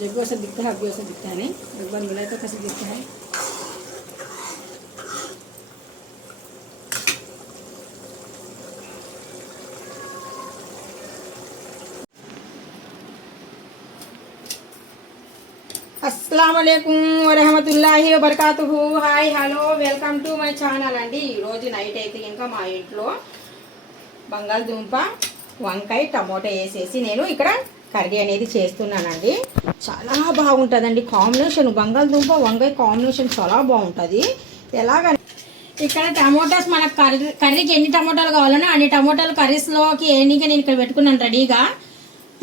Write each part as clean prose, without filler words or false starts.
जग्गू ऐसा दिखता है, अभी ऐसा दिखता है नहीं। एक बार मिलाए तो कैसे दिखता है। అస్సలాముఅలైకుం వరహమతుల్లాహి వబర్కాతుహు. Hi hello welcome to my channel అండి. ఈరోజు నైట్ అయితే ఇంకా మా ఇంట్లో బంగాళదుంప వంకాయ టమోటా వేసేసి నేను ఇక్కడ కర్రీ అనేది చేస్తున్నానండి. చాలా బాగుంటుందండి కాంబినేషన్. బంగాళదుంప వంకాయ కాంబినేషన్ చాలా బాగుంటుంది. ఎలాగని ఇక్కడ టమోటాస్ మనకు కర్రీకి ఎన్ని టమోటాలు కావాలన్నా అన్ని టమోటాలు కర్రీస్లోకి ఎన్నిక నేను ఇక్కడ పెట్టుకున్నాను రెడీగా.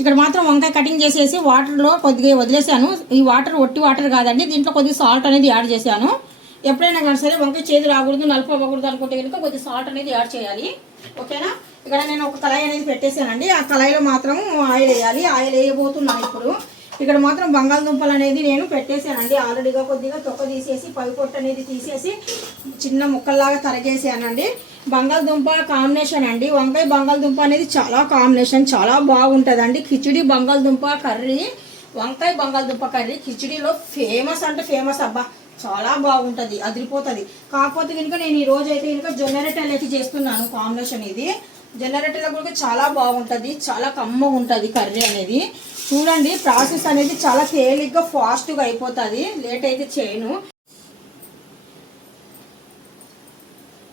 ఇక్కడ మాత్రం వంకాయ కటింగ్ చేసేసి వాటర్లో కొద్దిగా వదిలేసాను. ఈ వాటర్ ఒట్టి వాటర్ కాదండి, దీంట్లో కొద్దిగా సాల్ట్ అనేది యాడ్ చేశాను. ఎప్పుడైనా కానీ సరే వంకాయ చేదు రాకూడదు, నలుపు అవ్వకూడదు అనుకుంటే కనుక కొద్దిగా సాల్ట్ అనేది యాడ్ చేయాలి. ఓకేనా. ఇక్కడ నేను ఒక కళాయి అనేది పెట్టేశానండి. ఆ కళాయిలో మాత్రం ఆయిల్ వేయాలి. ఆయిల్ వేయబోతున్నాను ఇప్పుడు. ఇక్కడ మాత్రం బంగాళదుంపలు అనేది నేను పెట్టేశానండి ఆల్రెడీగా. కొద్దిగా తొక్క తీసేసి పై పొట్టు అనేది తీసేసి చిన్న ముక్కల్లాగా తరగేసానండి. బంగాళదుంప కాంబినేషన్ అండి, వంకాయ బంగాళదుంప అనేది చాలా కాంబినేషన్, చాలా బాగుంటుందండి. కిచిడి బంగాళదుంప కర్రీ, వంకాయ బంగాళదుంప కర్రీ కిచిడిలో ఫేమస్ అంటే ఫేమస్ అబ్బా, చాలా బాగుంటుంది, అదిరిపోతుంది. కాకపోతే కనుక నేను ఈ రోజు అయితే కనుక జొన్న రొట్టెలకి చేస్తున్నాను కాంబినేషన్. ఇది జొన్న రొట్టెల కూడా చాలా బాగుంటుంది, చాలా కమ్మగా ఉంటుంది కర్రీ అనేది. చూడండి ప్రాసెస్ అనేది చాలా తేలిగ్గా ఫాస్ట్గా అయిపోతుంది, లేట్ అయితే చేయను.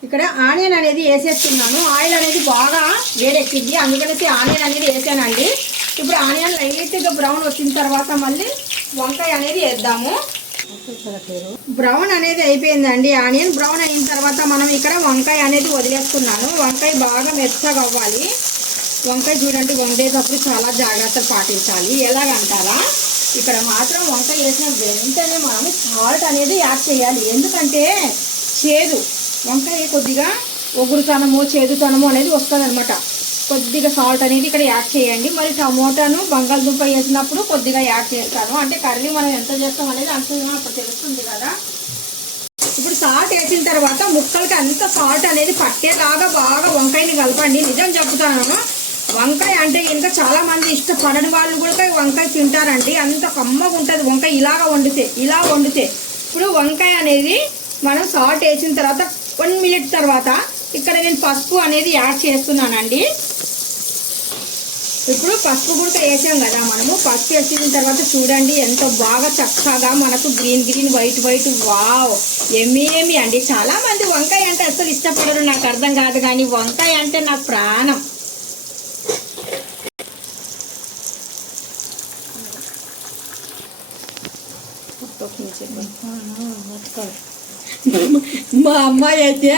ఇక్కడ ఆనియన్ అనేది వేసేస్తున్నాను. ఆయిల్ అనేది బాగా వేడెక్కింది, అందుకనేసి ఆనియన్ అనేది వేసానండి. ఇప్పుడు ఆనియన్ లైట్గా బ్రౌన్ వచ్చిన తర్వాత మళ్ళీ వంకాయ అనేది వేద్దాము. బ్రౌన్ అనేది అయిపోయిందండి. ఆనియన్ బ్రౌన్ అయిన తర్వాత మనం ఇక్కడ వంకాయ అనేది వదిలేస్తున్నాను. వంకాయ బాగా మెత్తగా అవ్వాలి. వంకాయ చూడండి వండేటప్పుడు చాలా జాగ్రత్తలు పాటించాలి. ఎలాగంటారా, ఇక్కడ మాత్రం వంకాయ వేసిన వెంటనే మనం సాల్ట్ అనేది యాడ్ చేయాలి. ఎందుకంటే చేదు వంకాయ కొద్దిగా ఒగురుతనము చేదుతనము అనేది వస్తుంది అనమాట. కొద్దిగా సాల్ట్ అనేది ఇక్కడ యాడ్ చేయండి. మరి టమోటాను బంగాళదుంప వేసినప్పుడు కొద్దిగా యాడ్ చేస్తాను. అంటే కర్రీ మనం ఎంత చేస్తాం అనేది అంత అప్పుడు తెలుస్తుంది కదా. ఇప్పుడు సాల్ట్ వేసిన తర్వాత ముక్కలకి అంత సాల్ట్ అనేది పట్టేలాగా బాగా వంకాయని కలపండి. నిజం చెప్తాను, వంకాయ అంటే ఇంకా చాలా మంది ఇష్టపడని వాళ్ళు కూడా వంకాయ తింటారండి. అంత కమ్మగా ఉంటుంది వంకాయ ఇలా వండితే. ఇప్పుడు వంకాయ అనేది మనం సాల్ట్ వేసిన తర్వాత 1 మినిట్ తర్వాత ఇక్కడ నేను పసుపు అనేది యాడ్ చేస్తున్నానండి. ఇప్పుడు పసుపు కూడా వేసాం కదా మనము. పసుపు వేసిన తర్వాత చూడండి ఎంత బాగా చక్కగా మనకు గ్రీన్ వైట్ వావ్ ఏమి అండి. చాలా మంది వంకాయ అంటే అసలు ఇష్టపడరు, నాకు అర్థం కాదు. కానీ వంకాయ అంటే నా ప్రాణం. మా అమ్మాయి అయితే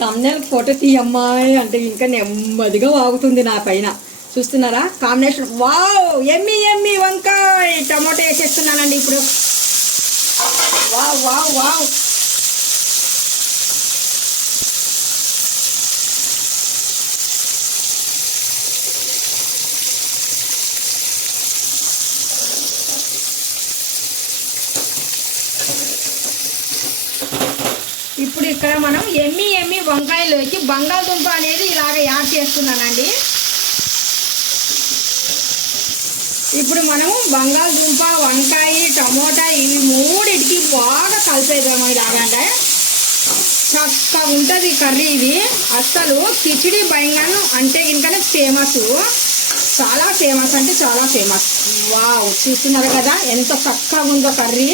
తమ్ముళ్ళ ఫోటో తీయమ్మాయి అంటే ఇంకా నెమ్మదిగా వాగుతుంది నా పైన. చూస్తున్నారా కాంబినేషన్, వావ్ ఎమ్మి వంకాయ టమాటో వేసేస్తున్నానండి ఇప్పుడు. వావ్ వావ్ వావ్ ఇప్పుడు ఇక్కడ మనం ఎమ్మి వంకాయలోకి బంగాళదుంప అనేది ఇలాగ యాడ్ చేస్తున్నానండి. ఇప్పుడు మనము బంగాళదుంప వంకాయ టమోటా ఇవి మూడింటికి బాగా కలిపేద్దాము. ఇలాగంటే చక్కగా ఉంటుంది కర్రీ. ఇది అస్సలు కిచిడి బెంగన్ అంటే ఇంకా ఫేమస్, చాలా ఫేమస్ అంటే చాలా ఫేమస్. వావ్ చూస్తున్నారు కదా ఎంత చక్కగా ఉందో కర్రీ.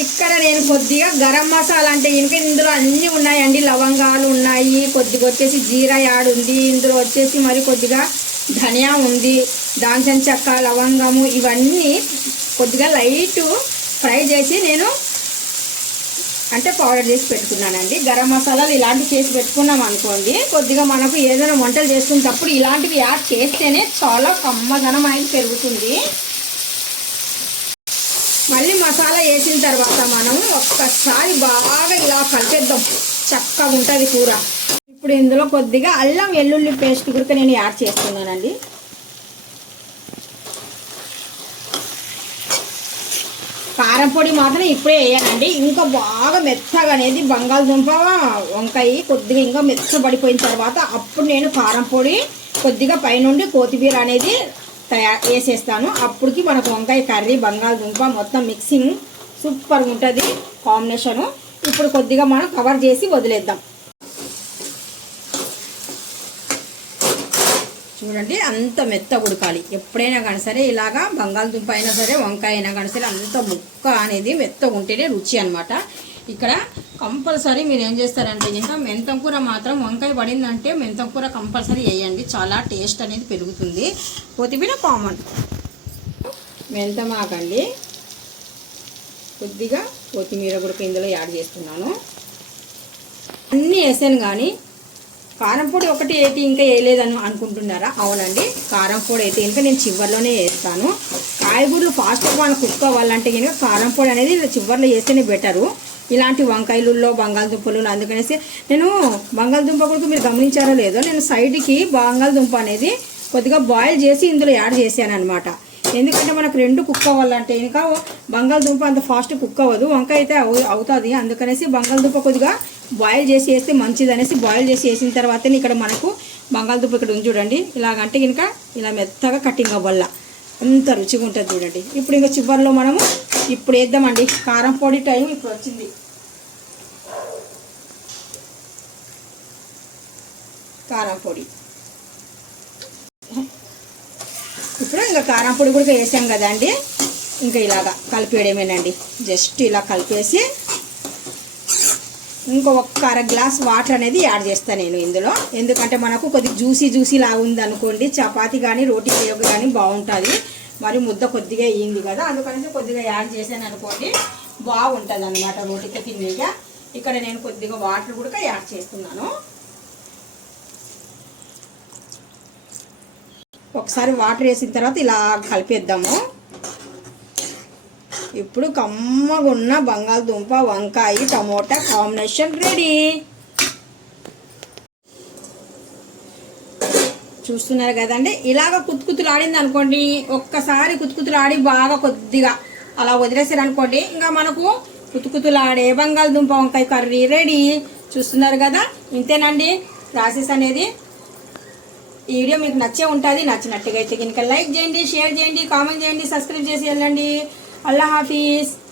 ఇక్కడ నేను కొద్దిగా గరం మసాలా అంటే ఇందులో అన్నీ ఉన్నాయండి. లవంగాలు ఉన్నాయి, కొద్దిగా వచ్చేసి జీరా యాడ్ ఉంది, ఇందులో వచ్చేసి మరి కొద్దిగా ధనియా ఉంది, దాల్చిన చెక్క లవంగము ఇవన్నీ కొద్దిగా లైట్ ఫ్రై చేసి నేను అంటే పౌడర్ చేసి పెట్టుకున్నానండి. గరం మసాలాలు ఇలాంటివి చేసి పెట్టుకున్నాం అనుకోండి, కొద్దిగా మనకు ఏదైనా వంటలు చేసుకునేటప్పుడు ఇలాంటివి యాడ్ చేస్తేనే చాలా కమ్మదనం అనేది పెరుగుతుంది. మళ్ళీ మసాలా వేసిన తర్వాత మనం ఒక్కసారి బాగా ఇలా కలిపేద్దాం, చక్కగా ఉంటుంది కూర. ఇప్పుడు ఇందులో కొద్దిగా అల్లం వెల్లుల్లి పేస్ట్ కూడా నేను యాడ్ చేస్తున్నానండి. కారం పొడి మాత్రం ఇప్పుడే వేయాలండి. ఇంకా బాగా మెత్తగా అనేది బంగాళదుంప వంకాయ కొద్దిగా ఇంకా మెత్తబడిపోయిన తర్వాత అప్పుడు నేను కారం పొడి కొద్దిగా పైనుండి కొత్తిమీర అనేది వేసేస్తాను. అప్పటికి మనకు వంకాయ కర్రీ బంగాళదుంప మొత్తం మిక్సింగ్ సూపర్గా ఉంటుంది కాంబినేషను. ఇప్పుడు కొద్దిగా మనం కవర్ చేసి వదిలేద్దాం. చూడండి అంత మెత్త ఉడకాలి. ఎప్పుడైనా కానీ సరే ఇలాగా బంగాళదుంప అయినా సరే వంకాయ అయినా కానీ సరే అంత ముక్క అనేది మెత్తగా ఉంటేనే రుచి అనమాట. ఇక్కడ కంపల్సరీ మీరు ఏం చేస్తారంటే ఇంకా మెంతం కూర మాత్రం వంకాయ పడిందంటే మెంతం కూర కంపల్సరీ వేయండి, చాలా టేస్ట్ అనేది పెరుగుతుంది. కొత్తిమీర కామన్, మెంతం ఆకండి, కొద్దిగా కొత్తిమీర కూడా ఇందులో యాడ్ చేస్తున్నాను. అన్నీ వేసాను కానీ కారం పొడి ఒకటి వేసి ఇంకా వేయలేదని అనుకుంటున్నారా? అవునండి, కారం పొడి అయితే ఇంకా నేను చివరిలోనే వేస్తాను. కాయగూరలు ఫాస్ట్గా మనం కుక్ అవ్వాలంటే కనుక కారం పొడి అనేది చివరిలో వేస్తేనే బెటరు. ఇలాంటి వంకాయలలో బంగాళదుంపలు అందుకనేసి నేను బంగాళదుంప కూడా మీరు గమనించారో లేదో, నేను సైడ్కి బంగాళదుంప అనేది కొద్దిగా బాయిల్ చేసి ఇందులో యాడ్ చేశాను అనమాట. ఎందుకంటే మనకు రెండు కుక్ అవ్వాలంటే ఇంకా బంగాళదుంప అంత ఫాస్ట్ కుక్ అవ్వదు, వంకాయ అయితే అవుతుంది. అందుకనేసి బంగాళదుంప కొద్దిగా బాయిల్ చేసి వేస్తే మంచిది అనేసి బాయిల్ చేసి వేసిన తర్వాతనే ఇక్కడ మనకు బంగాళదుంప ఇక్కడ ఉంది చూడండి. ఇలాగంటే ఇంకా ఇలా మెత్తగా కటింగ్ అవ్వాల, అంత రుచిగా ఉంటుంది చూడండి. ఇప్పుడు ఇంకా చివరిలో మనము ఇప్పుడు వేద్దామండి. కారం పొడి టైం ఇప్పుడు వచ్చింది. కారం పొడి ఇప్పుడు ఇంకా కారం పొడి కూడా వేసాం కదండి, ఇంకా ఇలాగా కలిపేయడమేనండి. జస్ట్ ఇలా కలిపేసి ఇంకో ఒక్క అర గ్లాస్ వాటర్ అనేది యాడ్ చేస్తాను నేను ఇందులో. ఎందుకంటే మనకు కొద్దిగా జ్యూసీ లాగా ఉంది అనుకోండి, చపాతీ కానీ రోటీ కానీ బాగుంటుంది. మరి ముద్ద కొద్దిగా అయ్యింది కదా, అందుకని కొద్దిగా యాడ్ చేశాను అనుకోండి బాగుంటుంది అన్నమాట రోటీతో తినేగా. ఇక్కడ నేను కొద్దిగా వాటర్ కూడా యాడ్ చేస్తున్నాను. ఒకసారి వాటర్ వేసిన తర్వాత ఇలా కలిపేద్దాము. ఇప్పుడు కమ్మగా ఉన్న బంగాళదుంప వంకాయ టమోటా కాంబినేషన్ రెడీ. చూస్తున్నారు కదండి, ఇలాగ కుతుకుతులు ఆడింది అనుకోండి, ఒక్కసారి కుతుకుతులు ఆడి బాగా కొద్దిగా అలా వదిలేసారు అనుకోండి, ఇంకా మనకు కుతుకుతులు ఆడే బంగాళదుంప వంకాయ కర్రీ రెడీ. చూస్తున్నారు కదా, ఇంతేనండి ప్రాసెస్ అనేది. ఈ వీడియో మీకు నచ్చే ఉంటుంది. నచ్చినట్టుగా అయితే కనుక లైక్ చేయండి, షేర్ చేయండి, కామెంట్ చేయండి, సబ్స్క్రైబ్ చేసి వెళ్ళండి. అల్లా హాఫీజ్.